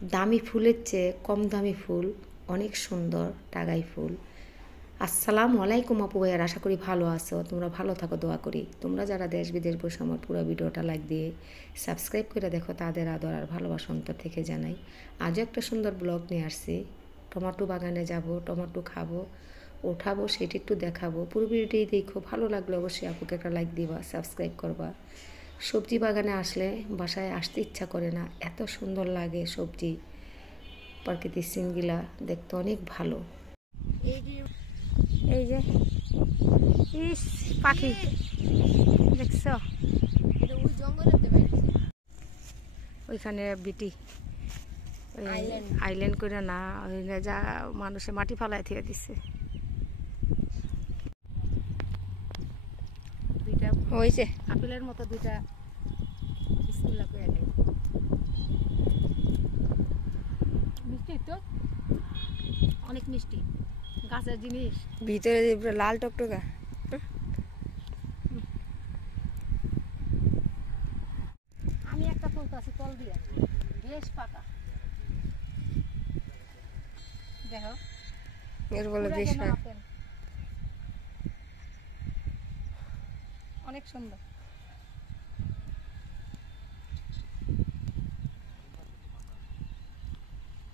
দামি ফুলের চেয়ে কম দামি ফুল অনেক সুন্দর টাগাই ফুল। আসসালামু আলাইকুম আপু ভাইয়ার, আশা করি ভালো আছো। তোমরা ভালো থাকো দোয়া করি। তোমরা যারা দেশ বিদেশ বসে আমার পুরো ভিডিওটা লাইক দিয়ে সাবস্ক্রাইব করে দেখো, তাদের আদর আর ভালোবাসা অন্তর থেকে জানাই। আজও একটা সুন্দর ব্লগ নিয়ে আসছি। টমেটো বাগানে যাব, টমেটো খাবো, ওঠাবো, সেটি একটু দেখাবো। পুরো ভিডিওটি দেখো, ভালো লাগলে অবশ্যই আপুকে একটা লাইক দিবা, সাবস্ক্রাইব করবা। সবজি বাগানে আসলে বাসায় আসতে ইচ্ছা করে না, এত সুন্দর লাগে সবজি, প্রাকৃতিক সিনগুলা দেখতে অনেক ভালো। এই যে ইস পাখি দেখছো, ওইখানে বিটি আইল্যান্ড করে না, যা মানুষে মাটি ফালাই থেকে দিচ্ছে। দুইটা হয়েছে আপেলের মতো, দুইটা বিসমিল্লাহ করে দেয়। মিষ্টি তো অনেক মিষ্টি, গাছের জিনিস, ভিতরে লাল টকটকা। আমি একটা তুলতেছি তল দিয়ে, বেশ পাকা, দেখো এর বলে বেশ অনেক সুন্দর।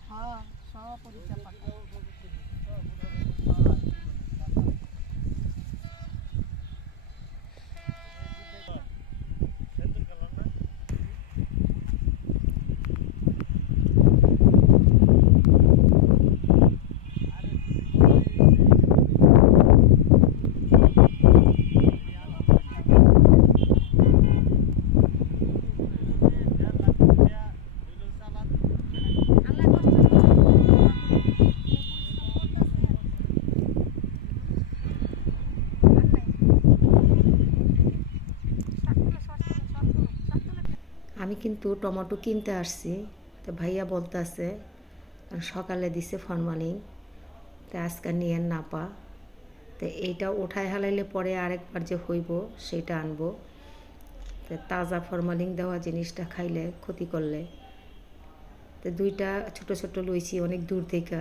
হ্যাঁ, সব পরিচয় পাকা। আমি কিন্তু টমেটো কিনতে আসছি, তো ভাইয়া বলতে আছে সকালে দিছে ফরমালিন, তো আজকে নিয়ে না পা, তো এইটা উঠায় হালাইলে পরে আরেকবার যে হইব সেটা আনবো। তো তাজা ফরমালিন দেওয়া জিনিসটা খাইলে ক্ষতি করলে, তো দুইটা ছোট ছোট লইছি অনেক দূর থেকে,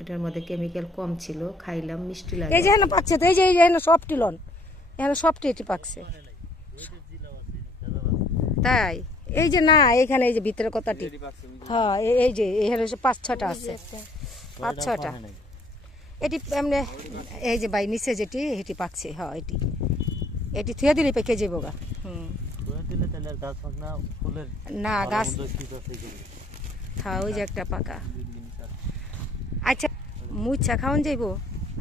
এটার মধ্যে কেমিক্যাল কম ছিল, খাইলাম মিষ্টি লাগে। এই যে এখানে পাচ্ছে, তো এই যে এখানে সবটি লন, এখানে সবটি এটি পাকছে। তাই এই যে না, এখানে এই যে ভিতরে কথাটি, হ্যাঁ এই যে এখানে 5-6টা আছে, 5-6টা। এটি এমনি এই যে ভাই নিচে যেটি এটি পাকছে, হ্যাঁ এটি থুয়ে দিলে পেকে যাবো গা। না গাছ, হ্যাঁ ওই যে একটা পাকা। আচ্ছা মুচ্ছা খাওয়ান যাইবো,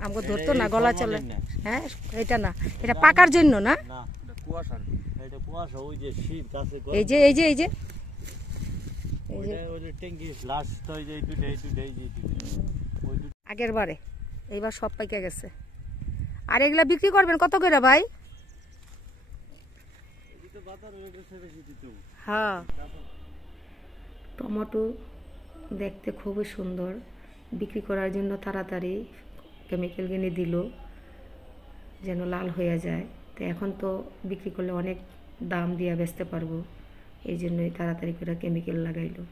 আমাকে ধরতো না, গলা চলে। হ্যাঁ এটা না, এটা পাকার জন্য না, এই যে এই যে এই যে আগের বারে, এইবার সব পাইকা গেছে। আর এগুলা বিক্রি করবেন কত করে ভাই? হ্যাঁ টমেটো দেখতে খুবই সুন্দর, বিক্রি করার জন্য তাড়াতাড়ি কেমিক্যাল কিনে দিল যেন লাল হয়ে যায়। তো এখন তো বিক্রি করলে অনেক দাম দিয়ে বেচতে পারবো, এই জন্যই তাড়াতাড়ি করে কেমিক্যাল লাগাইলো।